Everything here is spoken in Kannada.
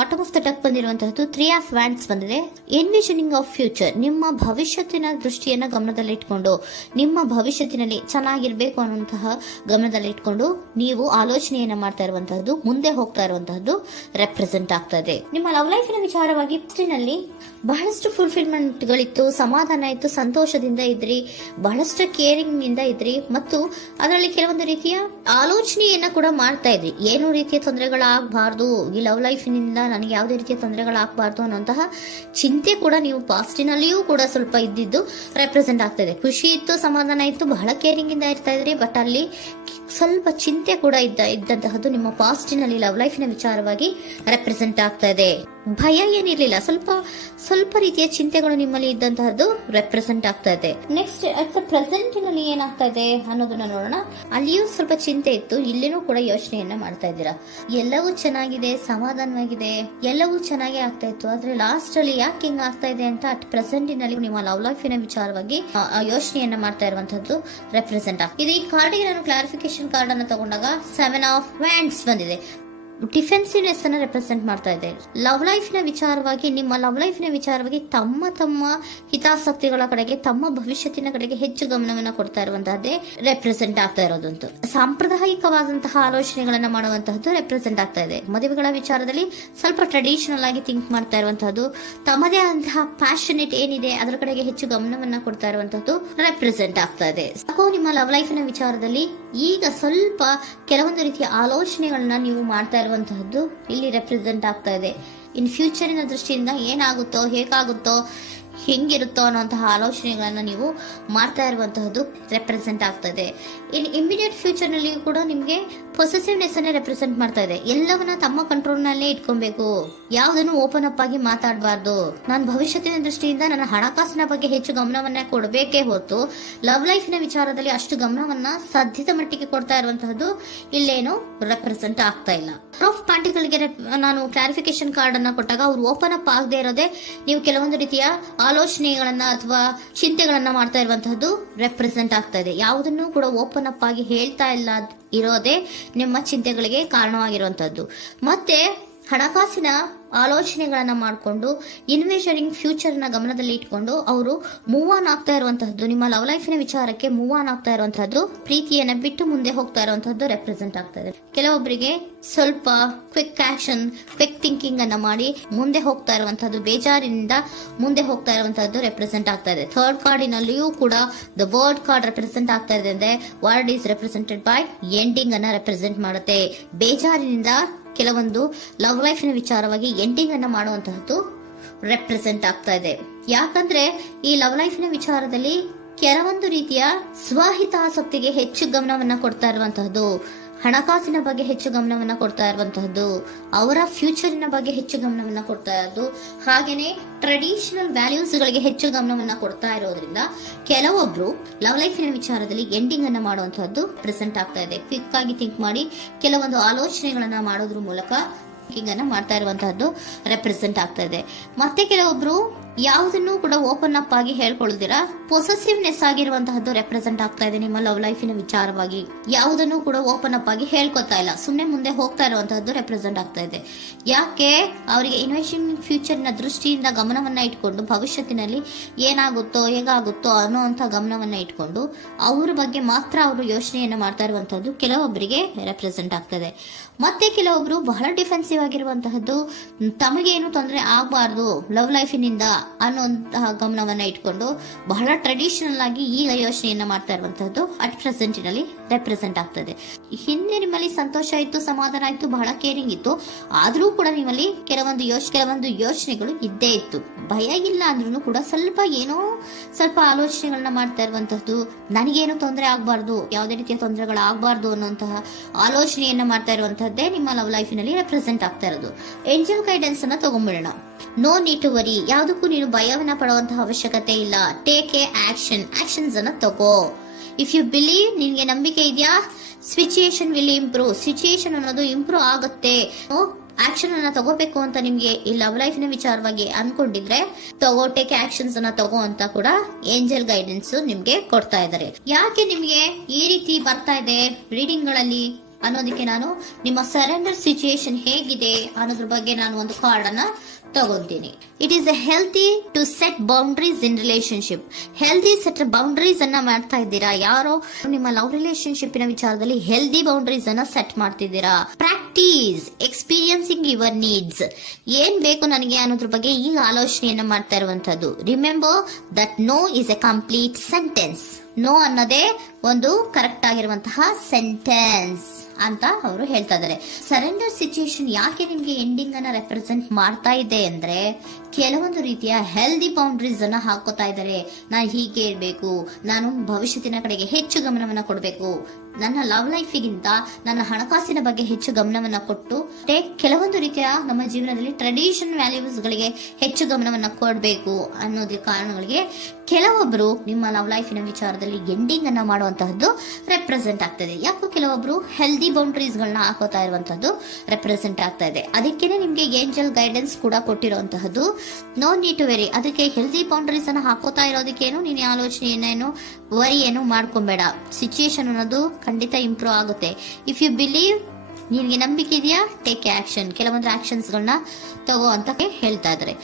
ಬಾಟಮ್ ಆಫ್ ದ ಡಕ್ ಬಂದಿರುವಂತಹದ್ದು 3 ಆಫ್ ವ್ಯಾಂಡ್ಸ್ ಬಂದಿದೆ. ಎನ್ವಿಷನಿಂಗ್ ಆಫ್ ಫ್ಯೂಚರ್, ನಿಮ್ಮ ಭವಿಷ್ಯತ್ತಿನ ದೃಷ್ಟಿಯನ್ನ ಗಮನದಲ್ಲಿಟ್ಕೊಂಡು, ನಿಮ್ಮ ಭವಿಷ್ಯತ್ತಿನಲ್ಲಿ ಚೆನ್ನಾಗಿರ್ಬೇಕು ಅನ್ನುವಂತಹ ಗಮನದಲ್ಲಿಟ್ಕೊಂಡು ನೀವು ಆಲೋಚನೆಯನ್ನ ಮಾಡ್ತಾ ಇರುವಂತಹದ್ದು, ಮುಂದೆ ಹೋಗ್ತಾ ಇರುವಂತಹದ್ದು ರೆಪ್ರೆಸೆಂಟ್ ಆಗ್ತಾ ಇದೆ. ನಿಮ್ಮ ಲವ್ ಲೈಫಿನ ವಿಚಾರವಾಗಿ ನಲ್ಲಿ ಬಹಳಷ್ಟು ಫುಲ್ಫಿಲ್ಮೆಂಟ್ ಗಳಿತ್ತು, ಸಮಾಧಾನ ಇತ್ತು, ಸಂತೋಷದಿಂದ ಇದ್ರಿ, ಬಹಳಷ್ಟು ಕೇರಿಂಗ್ ಇಂದ ಇದ್ರಿ, ಮತ್ತು ಅದರಲ್ಲಿ ಕೆಲವೊಂದು ರೀತಿಯ ಆಲೋಚನೆಯನ್ನ ಕೂಡ ಮಾಡ್ತಾ ಇದ್ರಿ. ಏನು ರೀತಿಯ ತೊಂದರೆಗಳಾಗಬಾರ್ದು, ಈ ಲವ್ ಲೈಫಿನಿಂದ ನನಗೆ ಯಾವುದೇ ರೀತಿಯ ತೊಂದರೆಗಳಾಗಬಾರ್ದು ಅನ್ನುವಂತಹ ಚಿಂತೆ ಕೂಡ ನೀವು ಪಾಸ್ಟಿನಲ್ಲಿಯೂ ಕೂಡ ಸ್ವಲ್ಪ ಇದ್ದಿದ್ದು ರೆಪ್ರೆಸೆಂಟ್ ಆಗ್ತಾ ಇದೆ. ಖುಷಿ ಇತ್ತು, ಸಮಾಧಾನ ಇತ್ತು, ಬಹಳ ಕೇರಿಂಗ್ ಇಂದ ಇರ್ತಾ ಇದ್ರಿ, ಬಟ್ ಅಲ್ಲಿ ಸ್ವಲ್ಪ ಚಿಂತೆ ಕೂಡ ಇದ್ದಂತಹದ್ದು ನಿಮ್ಮ ಪಾಸ್ಟಿನಲ್ಲಿ ಲವ್ ಲೈಫಿನ ವಿಚಾರವಾಗಿ ರೆಪ್ರೆಸೆಂಟ್ ಆಗ್ತಾ ಇದೆ. ಭಯ ಏನಿರ್ಲಿಲ್ಲ, ಸ್ವಲ್ಪ ರೀತಿಯ ಚಿಂತೆಗಳು ನಿಮ್ಮಲ್ಲಿ ಇದ್ದಂತಹದ್ದು ರೆಪ್ರೆಸೆಂಟ್ ಆಗ್ತಾ ಇದೆ. ನೆಕ್ಸ್ಟ್ ಅಟ್ ದ ಪ್ರೆಸೆಂಟ್ ನಲ್ಲಿ ಏನಾಗ್ತಾ ಇದೆ ಅನ್ನೋದನ್ನ ನೋಡೋಣ. ಅಲ್ಲಿಯೂ ಸ್ವಲ್ಪ ಚಿಂತೆ ಇತ್ತು, ಇಲ್ಲಿನೂ ಕೂಡ ಯೋಚನೆಯನ್ನ ಮಾಡ್ತಾ ಇದ್ದೀರಾ. ಎಲ್ಲವೂ ಚೆನ್ನಾಗಿದೆ, ಸಮಾಧಾನವಾಗಿದೆ, ಎಲ್ಲವೂ ಚೆನ್ನಾಗಿ ಆಗ್ತಾ ಇತ್ತು, ಆದ್ರೆ ಲಾಸ್ಟ್ ಅಲ್ಲಿ ಯಾಕೆ ಹಿಂಗ್ ಆಗ್ತಾ ಇದೆ ಅಂತ ಅಟ್ ಪ್ರೆಸೆಂಟ್ ನಲ್ಲಿ ನಿಮ್ಮ ಲವ್ ಲೈಫಿನ ವಿಚಾರವಾಗಿ ಯೋಚನೆಯನ್ನ ಮಾಡ್ತಾ ಇರುವಂತದ್ದು ರೆಪ್ರೆಸೆಂಟ್ ಆಗ್ತದೆ. ಇದು ಈ ಕಾರ್ಡಿಗೆ ನಾನು ಕ್ಲಾರಿಫಿಕೇಶನ್ ಕಾರ್ಡ್ ಅನ್ನು ತಗೊಂಡಾಗ 7 ಆಫ್ ವ್ಯಾಂಡ್ಸ್ ಬಂದಿದೆ. ಡಿಫೆನ್ಸಿವ್ನೆಸ್ ಅನ್ನ ರೆಪ್ರೆಸೆಂಟ್ ಮಾಡ್ತಾ ಇದೆ. ಲವ್ ಲೈಫಿನ ವಿಚಾರವಾಗಿ, ನಿಮ್ಮ ಲವ್ ಲೈಫಿನ ವಿಚಾರವಾಗಿ ತಮ್ಮ ಹಿತಾಸಕ್ತಿಗಳ ಕಡೆಗೆ, ತಮ್ಮ ಭವಿಷ್ಯತ್ತಿನ ಕಡೆಗೆ ಹೆಚ್ಚು ಗಮನವನ್ನ ಕೊಡ್ತಾ ಇರುವಂತಹದ್ದೇ ರೆಪ್ರೆಸೆಂಟ್ ಆಗ್ತಾ ಇರೋದಂತೂ. ಸಾಂಪ್ರದಾಯಿಕವಾದಂತಹ ಆಲೋಚನೆಗಳನ್ನ ಮಾಡುವಂತಹದ್ದು ರೆಪ್ರೆಸೆಂಟ್ ಆಗ್ತಾ ಇದೆ. ಮದುವೆಗಳ ವಿಚಾರದಲ್ಲಿ ಸ್ವಲ್ಪ ಟ್ರೆಡಿಷನಲ್ ಆಗಿ ಥಿಂಕ್ ಮಾಡ್ತಾ ಇರುವಂತಹದ್ದು, ತಮ್ಮದೇ ಆದಂತಹ ಪ್ಯಾಷನೇಟ್ ಏನಿದೆ ಅದರ ಕಡೆಗೆ ಹೆಚ್ಚು ಗಮನವನ್ನ ಕೊಡ್ತಾ ಇರುವಂತಹದ್ದು ರೆಪ್ರೆಸೆಂಟ್ ಆಗ್ತಾ ಇದೆ. ನಿಮ್ಮ ಲವ್ ಲೈಫಿನ ವಿಚಾರದಲ್ಲಿ ಈಗ ಸ್ವಲ್ಪ ಕೆಲವೊಂದು ರೀತಿಯ ಆಲೋಚನೆಗಳನ್ನ ನೀವು ಮಾಡ್ತಾ ಇರುವಂತಹದ್ದು ಇಲ್ಲಿ ರೆಪ್ರೆಸೆಂಟ್ ಆಗ್ತಾ ಇದೆ. ಇನ್ ಫ್ಯೂಚರಿನ ದೃಷ್ಟಿಯಿಂದ ಏನಾಗುತ್ತೋ, ಹೇಗಾಗುತ್ತೋ, ಹೆಂಗಿರುತ್ತೋ ಅನ್ನುವಂತಹ ಆಲೋಚನೆಗಳನ್ನ ನೀವು ಮಾಡ್ತಾ ಇರುವಂತಹದ್ದು ರೆಪ್ರೆಸೆಂಟ್ ಆಗ್ತದೆ. ಇನ್ ಇಮಿಡಿಯೇಟ್ ಫ್ಯೂಚರ್ ನಲ್ಲಿ ಕೂಡ ನಿಮ್ಗೆ ಪೊಸೆಸಿವ್ನೆಸ್ ಅನ್ನ ರೆಪ್ರೆಸೆಂಟ್ ಮಾಡ್ತಾ ಇದೆ. ಎಲ್ಲವನ್ನ ತಮ್ಮ ಕಂಟ್ರೋಲ್ ನಲ್ಲೇ ಇಟ್ಕೊಬೇಕು, ಯಾವುದನ್ನು ಓಪನ್ ಅಪ್ ಆಗಿ ಮಾತಾಡಬಾರ್ದು. ನಾನು ಭವಿಷ್ಯತ್ತಿನ ದೃಷ್ಟಿಯಿಂದ ನನ್ನ ಹಣಕಾಸಿನ ಬಗ್ಗೆ ಹೆಚ್ಚು ಗಮನವನ್ನ ಕೊಡಬೇಕೇ ಹೊತ್ತು ಲವ್ ಲೈಫಿನ ವಿಚಾರದಲ್ಲಿ ಅಷ್ಟು ಗಮನವನ್ನ ಸಾಧ್ಯದ ಮಟ್ಟಿಗೆ ಕೊಡ್ತಾ ಇರುವಂತಹದ್ದು ಇಲ್ಲೇನು ರೆಪ್ರೆಸೆಂಟ್ ಆಗ್ತಾ ಇಲ್ಲ. ಆಫ್ ಪ್ಯಾಂಟಿಗಳಿಗೆ ನಾನು ಕ್ಲಾರಿಫಿಕೇಶನ್ ಕಾರ್ಡ್ ಅನ್ನ ಕೊಟ್ಟಾಗ ಅವ್ರು ಓಪನ್ ಅಪ್ ಆಗದೆ ಇರೋದೇ ನೀವು ಕೆಲವೊಂದು ರೀತಿಯ ಆಲೋಚನೆಗಳನ್ನ ಅಥವಾ ಚಿಂತೆಗಳನ್ನ ಮಾಡ್ತಾ ಇರುವಂತಹದ್ದು ರೆಪ್ರೆಸೆಂಟ್ ಆಗ್ತಾ ಇದೆ. ಯಾವುದನ್ನು ಕೂಡ ಓಪನ್ ಅಪ್ ಆಗಿ ಹೇಳ್ತಾ ಇಲ್ಲ ಇರೋದೇ ನಿಮ್ಮ ಚಿಂತೆಗಳಿಗೆ ಕಾರಣವಾಗಿರುವಂತಹದ್ದು. ಮತ್ತೆ ಹಣಕಾಸಿನ ಆಲೋಚನೆಗಳನ್ನ ಮಾಡಿಕೊಂಡು ಇನ್ವೆಸ್ಟರಿಂಗ್ ಫ್ಯೂಚರ್ ನ ಗಮನದಲ್ಲಿ ಇಟ್ಕೊಂಡು ಅವರು ಮೂವ್ ಆನ್ ಆಗ್ತಾ ಇರುವಂತಹದ್ದು, ನಿಮ್ಮ ಲವ್ ಲೈಫಿನ ವಿಚಾರಕ್ಕೆ ಮೂವ್ ಆನ್ ಆಗ್ತಾ ಇರುವಂತಹದ್ದು, ಪ್ರೀತಿಯನ್ನ ಬಿಟ್ಟು ಮುಂದೆ ಹೋಗ್ತಾ ಇರುವಂತಹದ್ದು ರೆಪ್ರೆಸೆಂಟ್ ಆಗ್ತಾ ಇದೆ. ಕೆಲವೊಬ್ಬರಿಗೆ ಸ್ವಲ್ಪ ಕ್ವಿಕ್ ಆಕ್ಷನ್, ಕ್ವಿಕ್ ಥಿಂಕಿಂಗ್ ಅನ್ನ ಮಾಡಿ ಮುಂದೆ ಹೋಗ್ತಾ ಇರುವಂತಹದ್ದು, ಬೇಜಾರಿನಿಂದ ಮುಂದೆ ಹೋಗ್ತಾ ಇರುವಂತಹದ್ದು ರೆಪ್ರೆಸೆಂಟ್ ಆಗ್ತಾ ಇದೆ. ಥರ್ಡ್ ಕಾರ್ಡಿನಲ್ಲಿಯೂ ಕೂಡ ದ ವರ್ಡ್ ಕಾರ್ಡ್ ರೆಪ್ರೆಸೆಂಟ್ ಆಗ್ತಾ ಇದೆ. ಅಂದ್ರೆ word is represented by ending ಅನ್ನ ರೆಪ್ರೆಸೆಂಟ್ ಮಾಡುತ್ತೆ. ಬೇಜಾರಿನಿಂದ ಕೆಲವೊಂದು ಲವ್ ಲೈಫಿನ ವಿಚಾರವಾಗಿ ಎಂಡಿಂಗ್ ಅನ್ನ ಮಾಡುವಂತಹದ್ದು ರೆಪ್ರೆಸೆಂಟ್ ಆಗ್ತಾ ಇದೆ. ಯಾಕಂದ್ರೆ ಈ ಲವ್ ಲೈಫಿನ ವಿಚಾರದಲ್ಲಿ ಕೆಲವೊಂದು ರೀತಿಯ ಸ್ವಹಿತಾಸಕ್ತಿಗೆ ಹೆಚ್ಚು ಗಮನವನ್ನ ಕೊಡ್ತಾ ಇರುವಂತಹದ್ದು, ಹಣಕಾಸಿನ ಬಗ್ಗೆ ಹೆಚ್ಚು ಗಮನವನ್ನ ಕೊಡ್ತಾ ಇರುವಂತಹದ್ದು, ಅವರ ಫ್ಯೂಚರಿನ ಬಗ್ಗೆ ಹೆಚ್ಚು ಗಮನವನ್ನ ಕೊಡ್ತಾ ಇರೋದು, ಹಾಗೇನೆ ಟ್ರೆಡಿಷನಲ್ ವ್ಯಾಲ್ಯೂಸ್ ಗಳಿಗೆ ಹೆಚ್ಚು ಗಮನವನ್ನ ಕೊಡ್ತಾ ಇರೋದ್ರಿಂದ ಕೆಲವೊಬ್ರು ಲವ್ ಲೈಫಿನ ವಿಚಾರದಲ್ಲಿ ಎಂಡಿಂಗ್ ಅನ್ನ ಮಾಡುವಂತಹದ್ದು ಪ್ರೆಸೆಂಟ್ ಆಗ್ತಾ ಇದೆ. ಕ್ವಿಕ್ ಆಗಿ ಥಿಂಕ್ ಮಾಡಿ ಕೆಲವೊಂದು ಆಲೋಚನೆಗಳನ್ನ ಮಾಡೋದ್ರ ಮೂಲಕ ಅನ್ನ ಮಾಡ್ತಾ ಇರುವಂತಹದ್ದು ರೆಪ್ರೆಸೆಂಟ್ ಆಗ್ತಾ ಇದೆ. ಮತ್ತೆ ಕೆಲವೊಬ್ರು ಯಾವುದನ್ನು ಕೂಡ ಓಪನ್ ಅಪ್ ಆಗಿ ಹೇಳ್ಕೊಳ್ದಿರಾ ಪೊಸೆಸಿವ್ನೆಸ್ ಆಗಿರುವಂತಹದ್ದು ರೆಪ್ರೆಸೆಂಟ್ ಆಗ್ತಾ ಇದೆ. ನಿಮ್ಮ ಲವ್ ಲೈಫಿನ ವಿಚಾರವಾಗಿ ಯಾವುದನ್ನು ಕೂಡ ಓಪನ್ ಅಪ್ ಆಗಿ ಹೇಳ್ಕೊತಾ ಇಲ್ಲ, ಸುಮ್ನೆ ಮುಂದೆ ಹೋಗ್ತಾ ಇರುವಂತಹದ್ದು ರೆಪ್ರೆಸೆಂಟ್ ಆಗ್ತಾ ಇದೆ. ಯಾಕೆ ಅವರಿಗೆ ಇನ್ವೆಸ್ಟಿಂಗ್ ಫ್ಯೂಚರ್ ನ ದೃಷ್ಟಿಯಿಂದ ಗಮನವನ್ನ ಇಟ್ಕೊಂಡು ಭವಿಷ್ಯತ್ತಿನಲ್ಲಿ ಏನಾಗುತ್ತೋ, ಹೇಗಾಗುತ್ತೋ ಅನ್ನೋಂತ ಗಮನವನ್ನ ಇಟ್ಕೊಂಡು ಅವ್ರ ಬಗ್ಗೆ ಮಾತ್ರ ಅವರು ಯೋಚನೆಯನ್ನ ಮಾಡ್ತಾ ಇರುವಂತಹದ್ದು ಕೆಲವೊಬ್ಬರಿಗೆ ರೆಪ್ರೆಸೆಂಟ್ ಆಗ್ತದೆ. ಮತ್ತೆ ಕೆಲವೊಬ್ರು ಬಹಳ ಡಿಫೆನ್ಸಿವ್ ಆಗಿರುವಂತಹದ್ದು, ತಮಗೇನು ತೊಂದರೆ ಆಗಬಾರ್ದು ಲವ್ ಲೈಫಿನಿಂದ ಅನ್ನುವಂತಹ ಗಮನವನ್ನ ಇಟ್ಕೊಂಡು ಬಹಳ ಟ್ರೆಡಿಷನಲ್ ಆಗಿ ಈಗ ಯೋಚನೆಯನ್ನ ಮಾಡ್ತಾ ಇರುವಂತಹದ್ದು ಅಟ್ ಪ್ರೆಸೆಂಟ್ ನಲ್ಲಿ ರೆಪ್ರೆಸೆಂಟ್ ಆಗ್ತದೆ. ಹಿಂದೆ ನಿಮ್ಮಲ್ಲಿ ಸಂತೋಷ ಇತ್ತು, ಸಮಾಧಾನ ಇತ್ತು, ಬಹಳ ಕೇರಿಂಗ್ ಇತ್ತು, ಆದ್ರೂ ಕೂಡ ನಿಮ್ಮಲ್ಲಿ ಕೆಲವೊಂದು ಯೋಚನೆಗಳು ಇದ್ದೇ ಇತ್ತು. ಭಯ ಇಲ್ಲ ಅಂದ್ರೂ ಕೂಡ ಸ್ವಲ್ಪ ಆಲೋಚನೆಗಳನ್ನ ಮಾಡ್ತಾ ಇರುವಂತಹದ್ದು, ನನಗೇನು ತೊಂದರೆ ಆಗಬಾರ್ದು, ಯಾವುದೇ ರೀತಿಯ ತೊಂದರೆಗಳು ಆಗಬಾರ್ದು ಅನ್ನುವಂತಹ ಆಲೋಚನೆಯನ್ನ ಮಾಡ್ತಾ ಇರುವಂತಹದ್ದೇ ನಿಮ್ಮ ಲವ್ ಲೈಫಿನಲ್ಲಿ ರೆಪ್ರೆಸೆಂಟ್ ಆಗ್ತಾ ಇರೋದು. ಏಂಜಲ್ ಗೈಡೆನ್ಸ್ ಅನ್ನ ತಗೊಂಡ್ಬಿಡೋಣ. ನೋ ನೀಡ್ ಟು ವರಿ, ಯಾವುದಕ್ಕೂ ನೀನು ಭಯವನ್ನ ಪಡುವಂತಹ ಅವಶ್ಯಕತೆ ಇಲ್ಲ. ಟೇಕ್ ಎ ಆಕ್ಷನ್ಸ್ ಅನ್ನ ತಗೋ. ಇಫ್ ಯು ಬಿಲೀವ್, ನಿನ್ಗೆ ನಂಬಿಕೆ ಇದೆಯಾ, ಸಿಚುಯೇಷನ್ ವಿಲ್ ಇಂಪ್ರೂವ್, ಸಿಚುಯೇಷನ್ ಅನ್ನೋದು ಇಂಪ್ರೂವ್ ಆಗುತ್ತೆ. ಆಕ್ಷನ್ ಅನ್ನ ತಗೋಬೇಕು ಅಂತ ನಿಮ್ಗೆ ಈ ಲವ್ ಲೈಫ್ ನ ವಿಚಾರವಾಗಿ ಅನ್ಕೊಂಡಿದ್ರೆ ಟೇಕ್ ಆಕ್ಷನ್ಸ್ ಅನ್ನ ತಗೋ ಅಂತ ಕೂಡ ಏಂಜಲ್ ಗೈಡೆನ್ಸ್ ನಿಮ್ಗೆ ಕೊಡ್ತಾ ಇದ್ದಾರೆ. ಯಾಕೆ ನಿಮ್ಗೆ ಈ ರೀತಿ ಬರ್ತಾ ಇದೆ ರೀಡಿಂಗ್ ಗಳಲ್ಲಿ ಅನ್ನೋದಕ್ಕೆ ನಾನು ನಿಮ್ಮ ಸರೆಂಡರ್ ಸಿಚುಯೇಷನ್ ಹೇಗಿದೆ ಅನ್ನೋದ್ರ ಬಗ್ಗೆ ನಾನು ಒಂದು ಕಾರ್ಡ್ ಅನ್ನ ತಗೊಂತೀನಿ. It is a healthy to set boundaries in relationship. Healthy set boundaries ಅನ್ನ ಮಾಡ್ತಾ ಇದ್ದೀರಾ? ಯಾರೋ ನಿಮ್ಮ ಲವ್ ರಿಲೇಶನ್ಶಿಪ್ ನ ವಿಚಾರದಲ್ಲಿ ಹೆಲ್ದಿ ಬೌಂಡ್ರೀಸ್ ಅನ್ನ ಸೆಟ್ ಮಾಡ್ತಿದ್ದೀರಾ? Practise experiencing your needs. ಏನ್ ಬೇಕು ನನಗೆ ಅನ್ನೋದ್ರ ಬಗ್ಗೆ ಈಗ ಆಲೋಚನೆಯನ್ನ ಮಾಡ್ತಾ ಇರುವಂತದ್ದು. Remember that no is a complete sentence. No ಅನ್ನೋದೇ ಒಂದು ಕರೆಕ್ಟ್ ಆಗಿರುವಂತಹ ಸೆಂಟೆನ್ಸ್ ಅಂತ ಅವರು ಹೇಳ್ತಾ ಇದ್ದಾರೆ. ಸರೆಂಡರ್ ಸಿಚುಯೇಷನ್ ಯಾಕೆ ನಿಮ್ಗೆ ಎಂಡಿಂಗ್ ಅನ್ನ ರೆಪ್ರೆಸೆಂಟ್ ಮಾಡ್ತಾ ಇದೆ ಅಂದ್ರೆ, ಕೆಲವೊಂದು ರೀತಿಯ ಹೆಲ್ದಿ ಬೌಂಡ್ರೀಸ್ ಅನ್ನ ಹಾಕೋತಾ ಇದ್ದಾರೆ. ನಾನು ಹೀಗೆ ಇರ್ಬೇಕು, ನಾನು ಭವಿಷ್ಯತ್ತಿನ ಕಡೆಗೆ ಹೆಚ್ಚು ಗಮನವನ್ನ ಕೊಡಬೇಕು, ನನ್ನ ಲವ್ ಲೈಫಿಗಿಂತ ನನ್ನ ಹಣಕಾಸಿನ ಬಗ್ಗೆ ಹೆಚ್ಚು ಗಮನವನ್ನ ಕೊಟ್ಟು ಕೆಲವೊಂದು ರೀತಿಯ ನಮ್ಮ ಜೀವನದಲ್ಲಿ ಟ್ರೆಡಿಷನ್ ವ್ಯಾಲ್ಯೂಸ್ ಗಳಿಗೆ ಹೆಚ್ಚು ಗಮನವನ್ನ ಕೊಡಬೇಕು ಅನ್ನೋದ್ರ ಕಾರಣಗಳಿಗೆ ಕೆಲವೊಬ್ರು ನಿಮ್ಮ ಲವ್ ಲೈಫಿನ ವಿಚಾರದಲ್ಲಿ ಎಂಡಿಂಗ್ ಅನ್ನ ಮಾಡುವಂತಹದ್ದು ರೆಪ್ರೆಸೆಂಟ್ ಆಗ್ತದೆ. ಯಾಕೋ ಕೆಲವೊಬ್ರು ಹೆಲ್ದಿ ಬೌಂಡ್ರೀಸ್ ಗಳನ್ನ ಹಾಕೋತಾ ಇರುವಂತಹದ್ದು ರೆಪ್ರೆಸೆಂಟ್ ಆಗ್ತಾ ಇದೆ. ಅದಕ್ಕೇನೆ ನಿಮ್ಗೆ ಏಂಜಲ್ ಗೈಡೆನ್ಸ್ ಕೂಡ ಕೊಟ್ಟಿರುವಂತಹದ್ದು. No need to worry. ಅದಕ್ಕೆ ಹೆಲ್ದಿ ಬೌಂಡ್ರೀಸ್ ಅನ್ನ ಹಾಕೋತಾ ಇರೋದಕ್ಕೇನು ನೀನು ಆಲೋಚನೆಯನ್ನೇನು ವರಿ ಏನು ಮಾಡ್ಕೊಂಬೇಡ. ಸಿಚುಯೇಷನ್ ಅನ್ನೋದು ಖಂಡಿತ ಇಂಪ್ರೂವ್ ಆಗುತ್ತೆ. ಇಫ್ ಯು ಬಿಲೀವ್, ನಿನ್ಗೆ ನಂಬಿಕೆ ಇದೆಯಾ, ಟೇಕ್ ಆಕ್ಷನ್. ಕೆಲವೊಂದು ಆಕ್ಷನ್ಸ್ ಗಳನ್ನ ತಗೋ ಅಂತ ಹೇಳ್ತಾ ಇದ್ದಾರೆ.